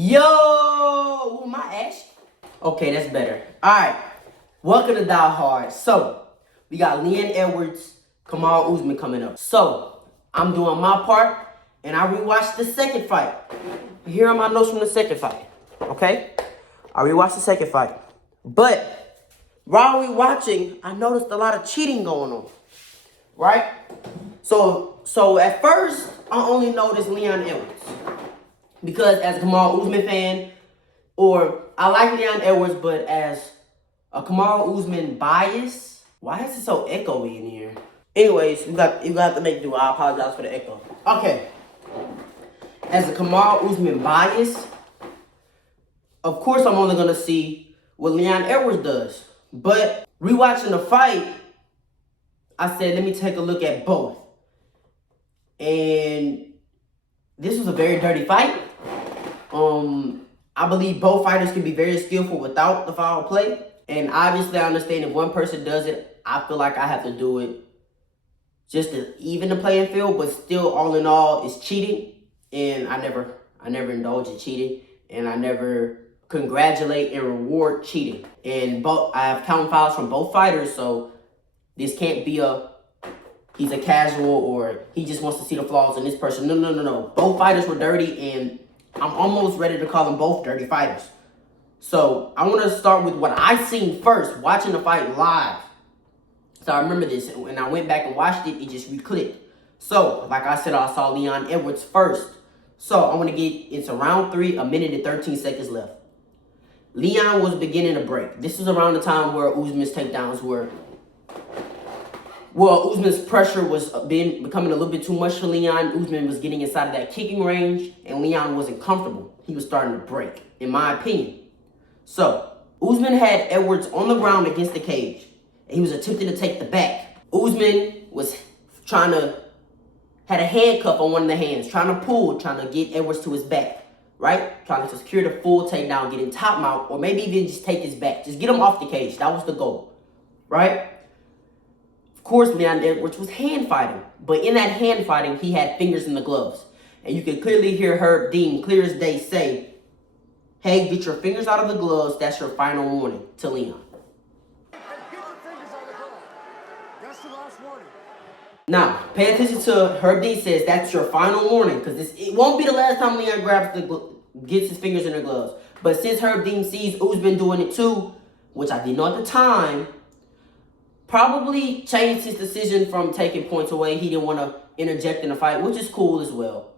Yo, my Ash. Okay, that's better. All right, welcome to Die Hard. So we got Leon Edwards, KAMARU Usman coming up. So I'm doing my part, and I rewatched the second fight. Here are my notes from the second fight. Okay, I rewatched the second fight, but while we watching, I noticed a lot of cheating going on. Right? So at first, I only noticed Leon Edwards. Because as a KAMARU Usman fan, or I like Leon Edwards, but as a KAMARU Usman bias, why is it so echoey in here? Anyways, you got to make do. I apologize for the echo. Okay. As a KAMARU Usman bias, of course I'm only gonna see what Leon Edwards does. But rewatching the fight, I said, let me take a look at both. And this was a very dirty fight. I believe both fighters can be very skillful without the foul play. And obviously I understand if one person does it, I feel like I have to do it just to even the playing field, but still all in all it's cheating. And I never indulge in cheating, and I never congratulate and reward cheating. And I have counting fouls from both fighters, so this can't be he's a casual or he just wants to see the flaws in this person. No. Both fighters were dirty, and I'm almost ready to call them both dirty fighters. So I want to start with what I seen first, watching the fight live. So I remember this, and when I went back and watched it, it just re-clicked. So, like I said, I saw Leon Edwards first. So I want to it's round 3, 1 minute and 13 seconds left. Leon was beginning to break. This was around the time where Usman's takedowns were, Usman's pressure was becoming a little bit too much for Leon. Usman was getting inside of that kicking range, and Leon wasn't comfortable. He was starting to break, in my opinion. So, Usman had Edwards on the ground against the cage, and he was attempting to take the back. Usman was had a handcuff on one of the hands, trying to get Edwards to his back, right? Trying to secure the full takedown, get him top mount, or maybe even just take his back. Just get him off the cage. That was the goal, right? Of course, Leon Edwards was hand fighting, but in that hand fighting, he had fingers in the gloves. And you can clearly hear Herb Dean, clear as day, say, hey, get your fingers out of the gloves. That's your final warning to Leon. Hey, get your fingers out of the glove. That's the last warning. Now, pay attention to Herb Dean says that's your final warning, because it won't be the last time Leon gets his fingers in the gloves. But since Herb Dean sees Usman doing it too, which I didn't know at the time, probably changed his decision from taking points away. He didn't want to interject in the fight, which is cool as well.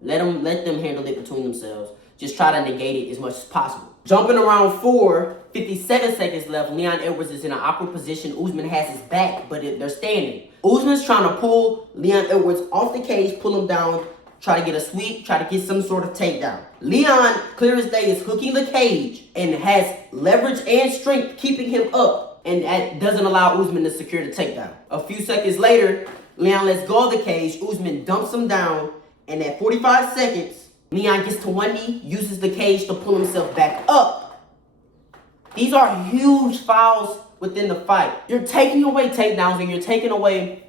Let them handle it between themselves. Just try to negate it as much as possible. Jumping around 4, 57 seconds left. Leon Edwards is in an awkward position. Usman has his back, but they're standing. Usman's trying to pull Leon Edwards off the cage, pull him down, try to get a sweep, try to get some sort of takedown. Leon, clear as day, is hooking the cage and has leverage and strength keeping him up. And that doesn't allow Usman to secure the takedown. A few seconds later, Leon lets go of the cage. Usman dumps him down. And at 45 seconds, Leon gets to one knee, uses the cage to pull himself back up. These are huge fouls within the fight. You're taking away takedowns, and you're taking away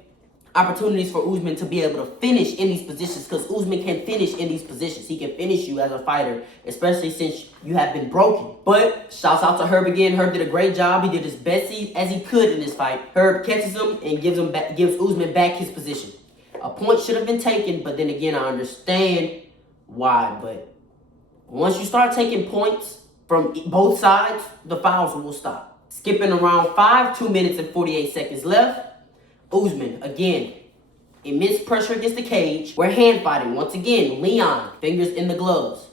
opportunities for Usman to be able to finish in these positions, because Usman can finish in these positions. He can finish you as a fighter, especially since you have been broken. But shouts out to Herb again. Herb did a great job. He did his best as he could in this fight. Herb catches him and gives Usman back his position. A point should have been taken, but then again, I understand why. But once you start taking points from both sides, the fouls will stop. Skipping around 5, 2 minutes and 48 seconds left. Usman, again, immense pressure against the cage. We're hand fighting. Once again, Leon, fingers in the gloves.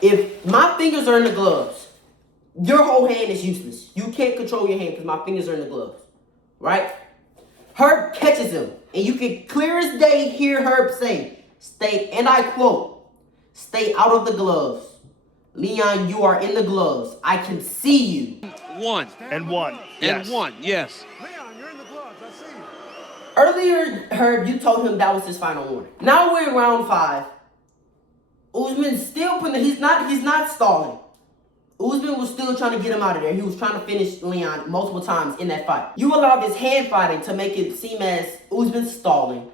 If my fingers are in the gloves, your whole hand is useless. You can't control your hand because my fingers are in the gloves, right? Herb catches him, and you can clear as day hear Herb say, stay, and I quote, stay out of the gloves. Leon, you are in the gloves. I can see you. One. And one. And one, yes. Leon, you're in the gloves. I see you. Earlier, Herb, you told him that was his final warning. Now we're in round 5. Usman's still he's not stalling. Usman was still trying to get him out of there. He was trying to finish Leon multiple times in that fight. You allowed this hand fighting to make it seem as Usman's stalling.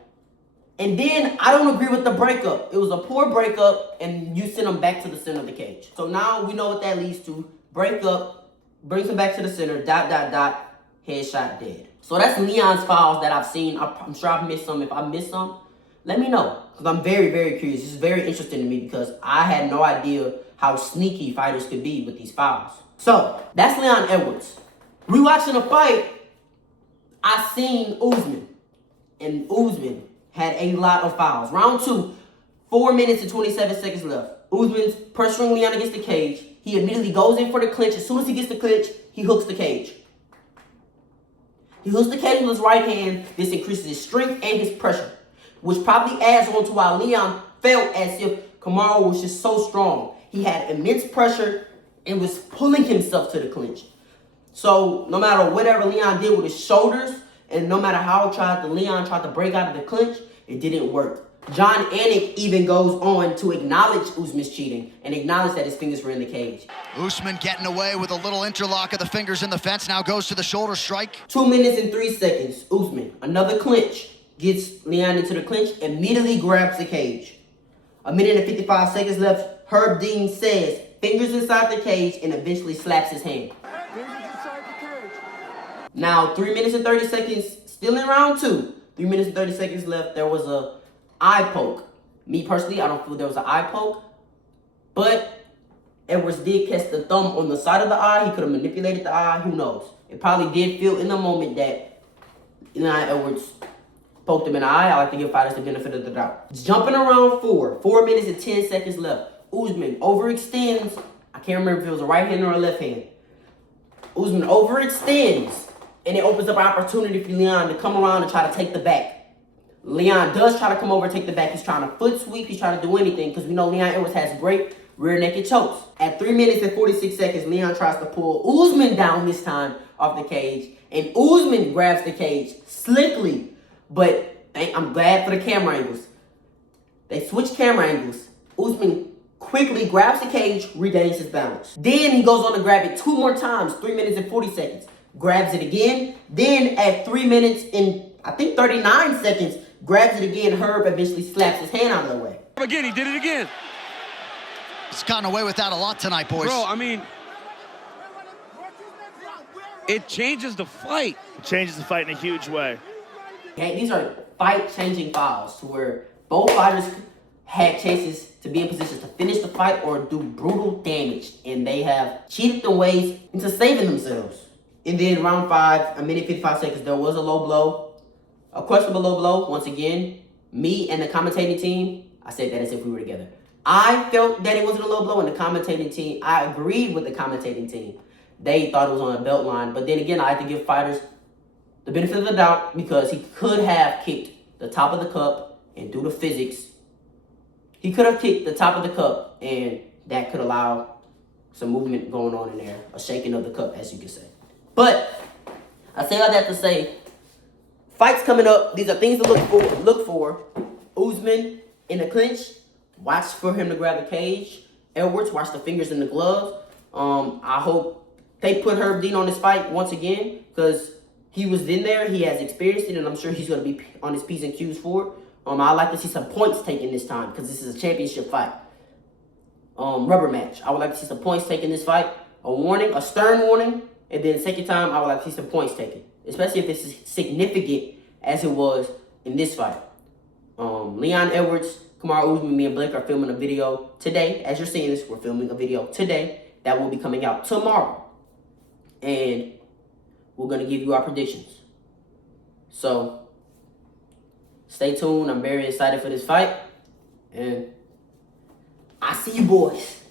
And then I don't agree with the breakup. It was a poor breakup, and you send him back to the center of the cage. So now we know what that leads to. Breakup, brings him back to the center, ... headshot, dead. So that's Leon's fouls that I've seen. I'm sure I've missed some. If I missed some, let me know. Because I'm very, very curious. This is very interesting to me because I had no idea how sneaky fighters could be with these fouls. So that's Leon Edwards. Rewatching the fight, I seen Usman. And Usman had a lot of fouls. Round 2, 4 minutes and 27 seconds left. Usman's pressuring Leon against the cage. He immediately goes in for the clinch. As soon as he gets the clinch, he hooks the cage. He hooks the cage with his right hand. This increases his strength and his pressure, which probably adds on to why Leon felt as if KAMARU was just so strong. He had immense pressure and was pulling himself to the clinch. So no matter whatever Leon did with his shoulders, and no matter how Leon tried to break out of the clinch, it didn't work. John Anik even goes on to acknowledge Usman's cheating and acknowledge that his fingers were in the cage. Usman getting away with a little interlock of the fingers in the fence, now goes to the shoulder strike. 2 minutes and 3 seconds. Usman, another clinch, gets Leon into the clinch, immediately grabs the cage. 1 minute and 55 seconds left. Herb Dean says, fingers inside the cage, and eventually slaps his hand. Fingers inside the cage. Now, 3 minutes and 30 seconds, still in round 2. 3 minutes and 30 seconds left. There was a eye poke. Me personally, I don't feel there was an eye poke. But Edwards did catch the thumb on the side of the eye. He could have manipulated the eye. Who knows? It probably did feel in the moment that Leon Edwards poked him in the eye. I like to give fighters the benefit of the doubt. Jumping around 4 minutes and 10 seconds left. Usman overextends. I can't remember if it was a right hand or a left hand. Usman overextends, and it opens up an opportunity for Leon to come around and try to take the back. Leon does try to come over and take the back. He's trying to foot sweep. He's trying to do anything because we know Leon Edwards has great rear naked chokes. At 3 minutes and 46 seconds, Leon tries to pull Usman down this time off the cage, and Usman grabs the cage slickly. But I'm glad for the camera angles. They switch camera angles. Usman quickly grabs the cage, regains his balance. Then he goes on to grab it 2 more times, 3 minutes and 40 seconds. Grabs it again. Then at 3 minutes and I think 39 seconds, grabs it again. Herb eventually slaps his hand out of the way. Again, he did it again. He's gotten away with that a lot tonight, boys. Bro, I mean, it changes the fight. It changes the fight in a huge way. Okay, these are fight-changing fouls to where both fighters had chances to be in positions to finish the fight or do brutal damage, and they have cheated their ways into saving themselves. And then round 5, 1 minute 55 seconds, there was a low blow, a questionable low blow. Once again, me and the commentating team, I said that as if we were together. I felt that it wasn't a low blow, and the commentating team, I agreed with the commentating team. They thought it was on a belt line, but then again, I had to give fighters the benefit of the doubt because he could have kicked the top of the cup, and due to physics, he could have kicked the top of the cup, and that could allow some movement going on in there, a shaking of the cup, as you could say. But I say all that to say, fights coming up. These are things to look for. Usman in the clinch. Watch for him to grab the cage. Edwards, watch the fingers in the gloves. I hope they put Herb Dean on this fight once again because he was in there. He has experienced it, and I'm sure he's going to be on his P's and Q's for it. I'd like to see some points taken this time because this is a championship fight. Rubber match. I would like to see some points taken this fight. A warning, a stern warning. And then second time, I would like to see some points taken. Especially if this is significant as it was in this fight. Leon Edwards, KAMARU Usman, me and Blake are filming a video today. As you're seeing this, we're filming a video today that will be coming out tomorrow. And we're going to give you our predictions. So, stay tuned. I'm very excited for this fight. And I see you boys.